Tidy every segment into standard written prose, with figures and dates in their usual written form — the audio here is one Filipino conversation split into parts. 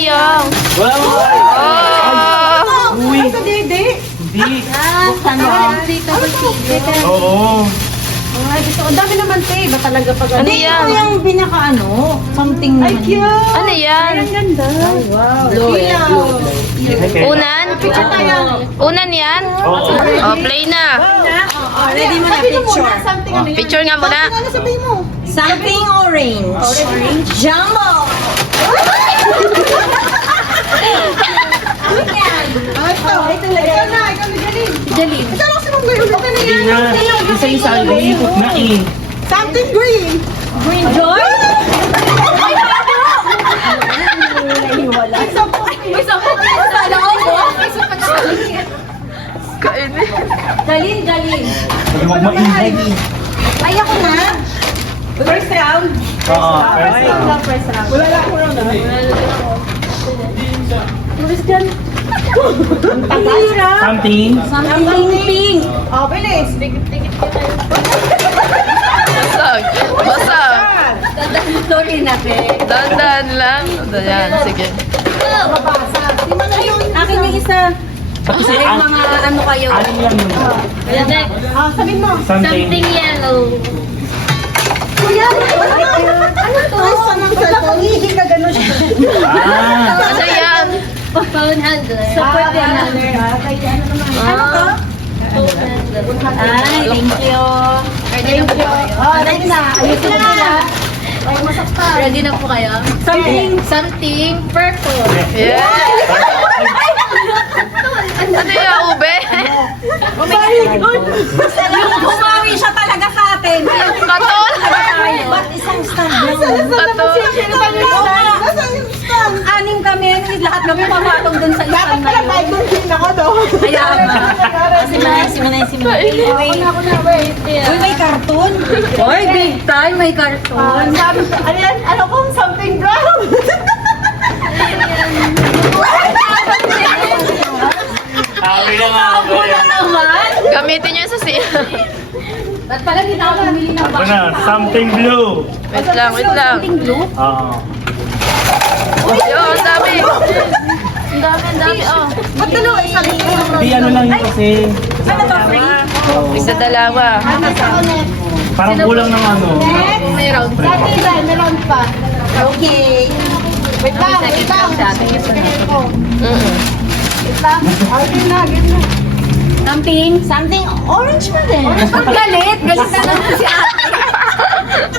sayang. Wow! Oh! Uy! Sa dede. Hindi. Buksan mo. Oo. Ay, gusto ko. Ang dami naman, te. Ba talaga pag Ano Hindi, yan? ito yung pinaka-ano. Something Ay, naman. cute! Ano yan? Ang ganda. Wow. Blow eh, Ilaw. blow. Unan? Picture tayo. Unan yan? Oo. Oh, play na. Ready mo na picture. Something ano yan? Picture nga muna. Ano sabihin mo? Something orange. Orange. Jumbo. Ay, ito. Ikaw na, ikaw na, Jalin. Jalin. Ikaw lang si Ma'am Gwen. Okay na Hindi yan. na. Isa-isa. Umipot na eh. Something green. Green joy. Isa po. Kainin. Jalin, Jalin. Huwag maingay. Ay, ako na. First round. Oo, first round. Wala lang ako round. Something. Something pink. Oh, bilis. Basag. Basag. Sorry na, pe. Dandan lang. Ayan, sige. Mabasa. Di mo na yun. Akin yung isa. Pati Ay, sa mga ano kayo. anim lang yun. Ah, sabihin mo. Something. yellow. Kuya, ano to? Ay, sanang cellphone. Hindi ka gano'n siya. Ah. Ano yan? Phone handler. Support the handler. Kay ano naman. Ano to? Ay, thank you. Thank you. Oh, ready na. Ayusin na nila. Ay, masaktan. Ready na po kayo? Something purple. Yeah. Ano yung ube? Bumawi siya talaga sa atin. Katol? Ba't isang stand? Katol? Nasaan yung stand? Anim kami, lahat kami papatong dun sa Dapat isang na pala yun. 5 doon din ako doon. Kaya nga. Simanay. Ako na, wait. Uy, may cartoon. Uy, big time, may cartoon. Sabi ko, ano yan? Ano kung something brown? Sabi na nga ako. Naman? Gamitin nyo sa siya. Ba't pala hindi na ako bumili ng Ako box? na. Something blue. Wait lang, wait lang. Something blue? Oo. Yo, ang dami. Ang dami, oh. Ba't dalawa isang Di ano lang yun kasi. Ano ba, free? Isa dalawa. Parang kulang ng ano. May round. Dati dahil, may round pa. Okay. Wait lang, wait lang. Mm-mm. Wait lang. Ah, game na. Something orange na din. Galit na naman si ate.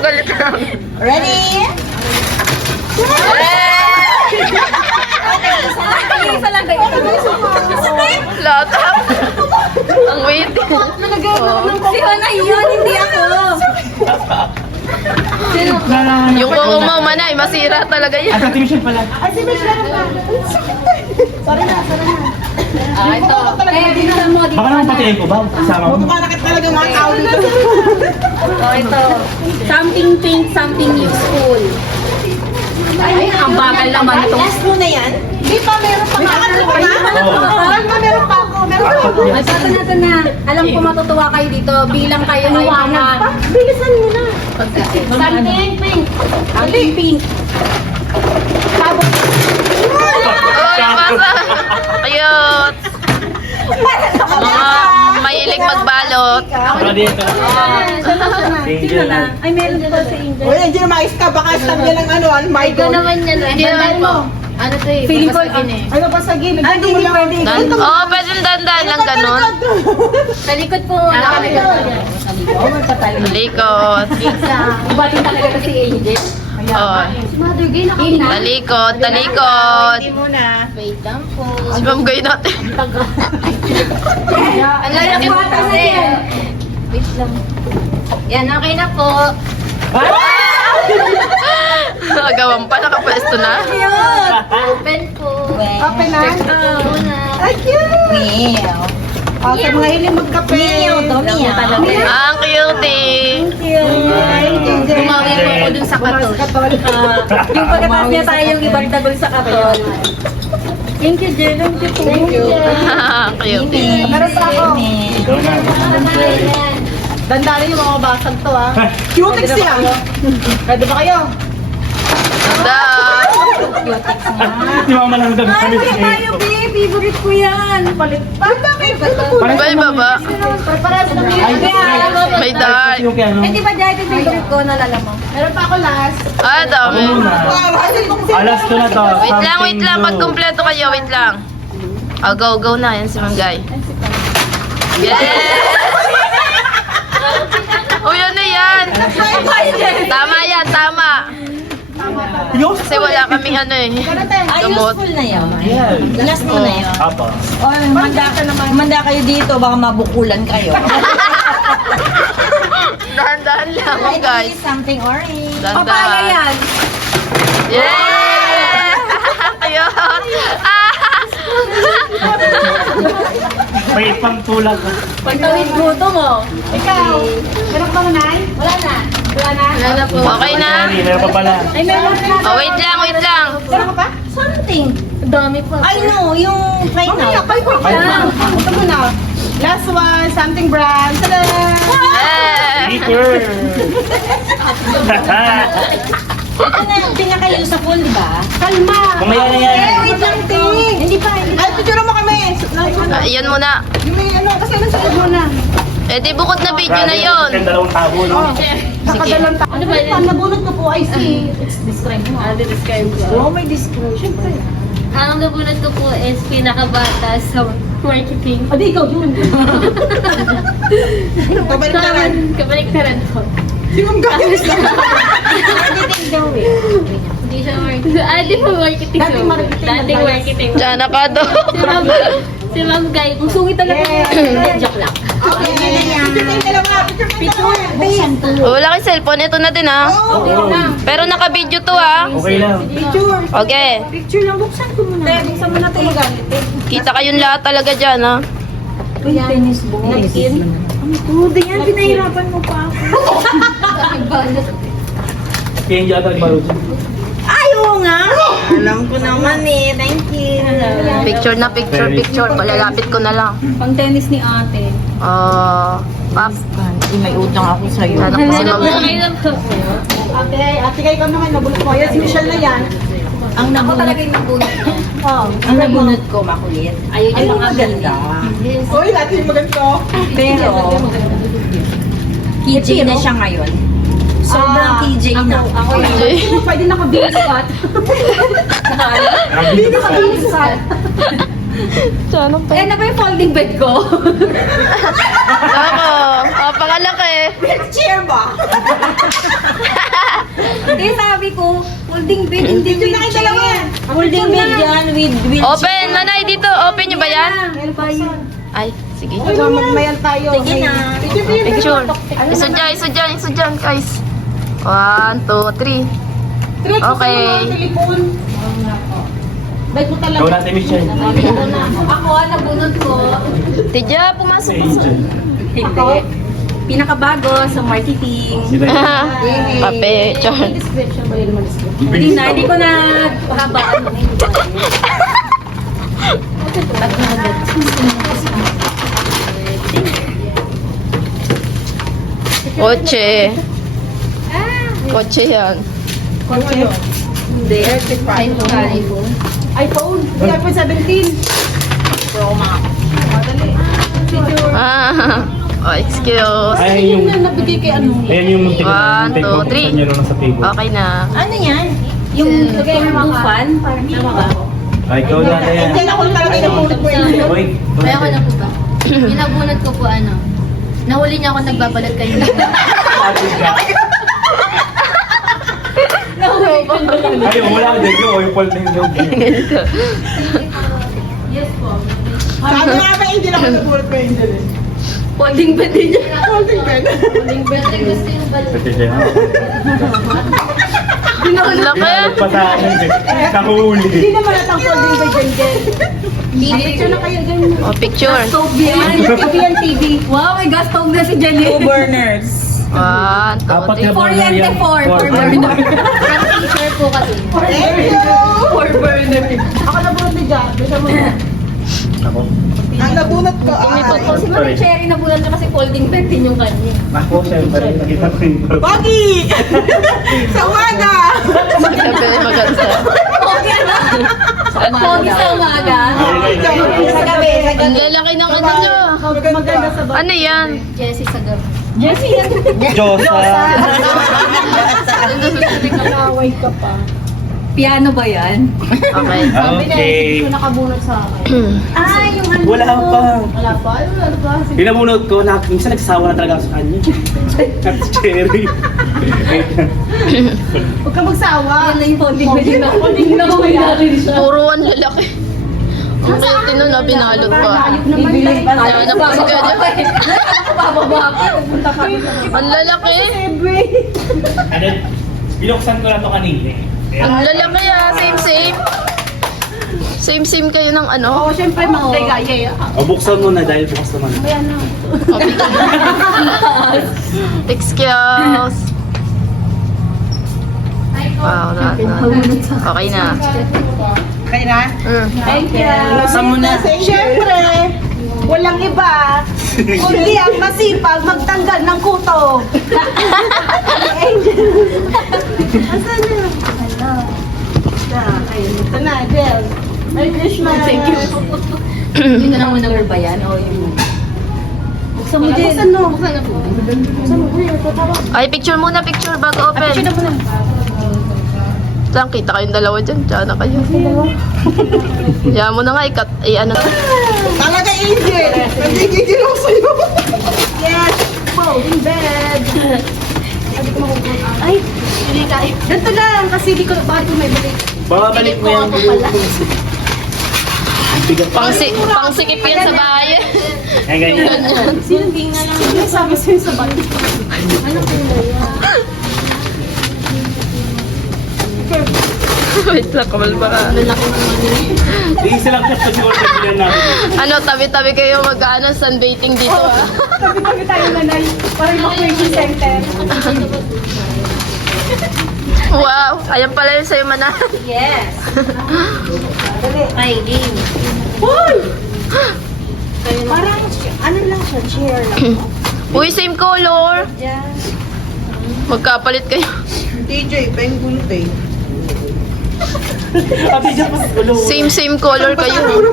Galit lang. Ready? Isa lang kayo. Latap. Ang wait. Si Hana yun, hindi ako. Yung kung umamanay, masira talaga yan. Asa Tim Michelle pala. Ay, si Mitch na lang. Sorry na. Ah, ito. Eh, binigyan mo. Baka naman pati ko ba? Kasama mo. Bakit talaga mga tao dito? Oh, ito. Something pink, something useful. Ay, ang bagal naman ito. Last mo na yan? Di pa, meron pa nga. Meron pa meron pa ako. Meron pa ako. Ay, ito na. Alam ko matutuwa kayo dito. Bilang kayo ay mga... Bilisan mo na. Something pink. Something pink. Sabog. Oh, nabasa. Cute. Mga mahilig magbalot. Ako dito. Angel lang. Ay, meron dito si Angel. Uy, Angel, mais ka. Baka stand yan ng ano, Michael. niya lang. Hindi naman po. Ano to eh? Feeling ko, Ay, mapasagin. Ay, hindi pwede. Oh, pwede dandan lang ganun. Sa likod po. Talikot. Ibatin talaga to si Angel. Oh. Mother Gay, nakakita. Talikot, talikot. muna. Wait lang po. Si Ma'am Gay natin. Ang lalaki po kasi. Wait lang. Yan, okay na po. Nagawang pa, nakapwesto na. Open po. Open na? Muna. Ay, cute! Wow. Sa mga hiling magkape. Ang cutie. Bumawi po ako dun sa katol. Yung pagkatapos niya tayong ibang tagol sa katol. Thank you, Jill. Thank you. Ang cutie. Meron pa ako. Ikaw na. Dandali yung mga basag to, ha? Cutex yan. Pwede ba kayo? Ganda. Si mama lang daw kami. Tayo, babe. Favorite ko yan. Palit pa. May baba. May dark. Yung kaya ano? Eh, di ba dahil yung favorite ko, nalala mo? Meron pa ako last. Ah, dami. Alas to na to. Wait lang. Pag kumpleto kayo, wait lang. Oh, go na. Yan si Manggay. Yes! Oh, yan na yan. Tama yan, tama. Kasi wala kaming ano eh. Gamot. Useful na yan. Yes. Last mo na yan. Apa. Manda kayo dito, baka mabukulan kayo. Dahan-dahan lang, oh, guys. Something orange. Dahan-dahan. yan. Yeah! Cute! Ah! May pang tulak. Pagtawid guto mo. Ikaw. Meron ka ba nanay? Wala na. Wala na po. Okay na? Meron pa pala. Ay, meron na. Oh, wait lang. Meron ka pa? Something. Dami pa. I know, yung right now. Ay, ito muna. Last one, something brand. Tada! Eh! Sleeper. Ito na yung pinaka-useful, di ba? Kalma! Mamaya na yan. Wait lang, ting! Hindi pa. Ay, picture mo kami! Yan muna. Yung may ano, kasi ano sa mo na. Eh, di bukod na video na yun. Yung dalawang tabo, no? Nakadalang ta. Ano ba yun? Nabunot ko po, I see. Describe mo. describe ko. Oh, may description. Ang nabunod ko po is pinakabata sa marketing. O, di ikaw yun. Pabaliktaran. Kabaliktaran po. Yung guys. Marketing daw eh. Hindi siya marketing. Di po marketing. Dating po. marketing. Dating marketing. Diyan na ka do. Si Ma'am Guy, kung sungit talaga. Yeah. Joke lang. Okay, na yan. Picture tayo dalawa. Picture tayo. Buksan to. Oh, wala kang cellphone. Ito na din ha. Oo. Pero naka-video to ha. Okay lang. Picture. Okay. Picture lang. Buksan ko muna. Buksan mo na ito magamit. Kita kayong lahat talaga dyan ha. Uy, tennis ball. Napkin. Ang tudo yan. Pinahirapan mo pa ako. Kaya hindi ata nagbalot siya. Ayaw nga. Alam ko naman eh. Thank you. Picture na picture. Palalapit ko na lang. Pang tennis ni ate. Pap. May utang ako sa'yo. Sana po si Ma'am. Okay lang po. Ate kayo ka naman. Nabulot ko. Yes, Michelle na yan. Ang nabunot, yung nabunot. Oh. ang nabunot ko makulit. Ayun Ay, yung mga maganda. Uy, natin yung maganda. Pero, KJ na siya ngayon. Sobrang KJ na. Ako KJ. Pwede naka-beanscot. Hindi naka-beanscot. Sana pa. Eh, na ba yung folding bed ko? Ako. Pangalaki. Chair ba? Hindi, sabi ko, folding bed, hindi Picture with na kayo chair. dalawa. Folding bed yan, with Open. Manay dito. Open nyo ba yan? Meron pa yun. Ay, sige. Magmayan tayo. Sige na. Picture. Isa dyan, guys. 1, 2, 3. Okay. Telepon. Dahil ko talaga. Ikaw natin, Michelle. Ako, nabunot ko. Tidya, pumasok po sa... Hindi. Pinakabago sa marketing. Sila yun. Kape, char. Description ba yun naman? Hindi na, hindi ko na habaan. Kotse. Kotse yan. Hindi. iPhone. iPhone 17. Pro Max. Oh, excuse. Ay, yung... Nabigay kay ano. Ayan yung muntik na. 1, 2, 3. Nyo lang sa table. Okay na. Ano yan? Yung lagay ng bufan? Tama ba? Ay, ikaw na yan. Diyan ako talaga yung pulot ko yun. Uy. Kaya ko na po ba? Yung nabunod ko po ano. Nahuli niya ako nagbabalot kayo. Ay, wala ka din yung oil palt na yung dog. Yes po. Sabi nga ba, hindi na ako nabulot ko yun dyan eh. Folding bed din niya. Holding bed. Kasi gusto yung balot. Kasi siya. Ang laki. Pa sa akin eh. Nakahuli. Hindi naman natang holding bed dyan dyan. Picture na kayo dyan. Oh, picture. Stove yan. TV yan, TV. Wow, may gas stove na si Jenny. 2 burners. 1, 2, Apat 3. na burner yan. For burner. Parang teacher po kasi. Thank you. For burner. Ako nabunot ni Jan. Bisa mo na. Ako. Ang nabunot ko Si Mami Cherry na bulan na kasi folding bed din yung kanya. Ako, siyempre. Nakita ko yung Bagi! Sa umaga! Siyempre maganda. Pogi sa umaga. Sa gabi, sa Ang lalaki ng ano nyo. Maganda sa bahay. Ano yan? Jessie sa gabi. Jessie, yan. Diyosa. Nakaway ka pa. Piano ba yan? Okay. Okay. Nakabunot sa akin. Ah, yung ano. Wala pa. Wala pa? Ano ba? Pinabunod ko, minsan nagsawa na talaga ako sa kanya. At cherry. Huwag ka magsawa. Yan lang yung ponding na yun. Ponding na may natin siya. Puro ang lalaki. Ang cute nun na binalot pa. Bibili pa tayo. Ayaw na po si Gaya. Pababa ka. Pupunta ka. Ang lalaki. Ano, binuksan ko na ito kanina. Ang lalaki ah. Same. Same kayo ng ano. Oo, syempre magdagaya. O, buksan mo na dahil bukas naman. Excuse. Wow, okay na. Okay na? Thank you. Buksan mo na. Siyempre, walang iba, kundi ang masipag magtanggal ng kuto. Angel. Asan na? Ayun, ito na, Jel. Merry Christmas. Thank you. Hindi na muna ba yan? O yung... Buksan mo din. Buksan mo. Buksan na po. Ay, picture muna, picture bago open. Picture na muna. Lang, kita kayong dalawa dyan. Diyan na kayo. Yan mo na nga, ano. Talaga, Angel. Nagigigil ako sa'yo. Yes. Folding bed. Ay, hindi kahit. Ganito lang, kasi di ko, bakit ko may balik? Babalik mo yan. Bigat pa. Pangsikip yan sa bahay. Yan, ganyan. Hindi na lang. Hindi sabi sa'yo sa balik. Ano po yan? Wait lang, kamalbara. Iisa lang siya pag siguro pagbilan natin. Ano, tabi-tabi kayo mag-ano, sunbathing dito ah. Sabi tayo nanay, parang mag-quickie center. Wow, ayan pala yun sa'yo, Mana. Yes. Ay, game. Parang, ano lang siya, chair lang. Uy, same color. Magkapalit kayo. DJ, penguin eh. Abi dyan mas ulo. Same color kayo.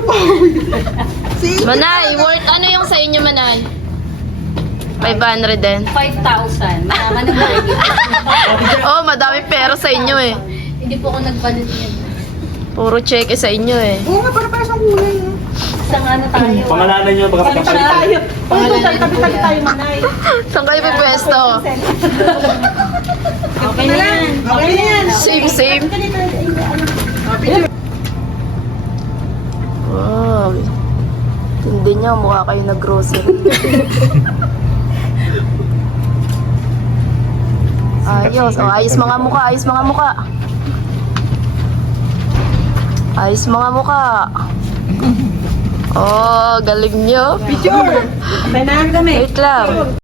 See? Manay, worth ano yung sa inyo, Manay? 500 din. 5,000. Mayaman na lagi. Oh, madami pera sa inyo eh. Hindi po ako nagbalot yan. Puro cheque sa inyo eh. Oo nga, parang sa kulay. no? Isang ano tayo. Pangalanan nyo, baka Tabi pagkapalit. tayo. Tabi tayo manay. Saan kayo may pwesto? Okay na yan. Okay na yan. Same. Wow. Hindi nyo, mukha kayo nag-grocery. Ayos. Oh, ayos mga mukha. Ayos mga mukha. Oh, galing nyo. Picture. Okay na kami. Wait lang.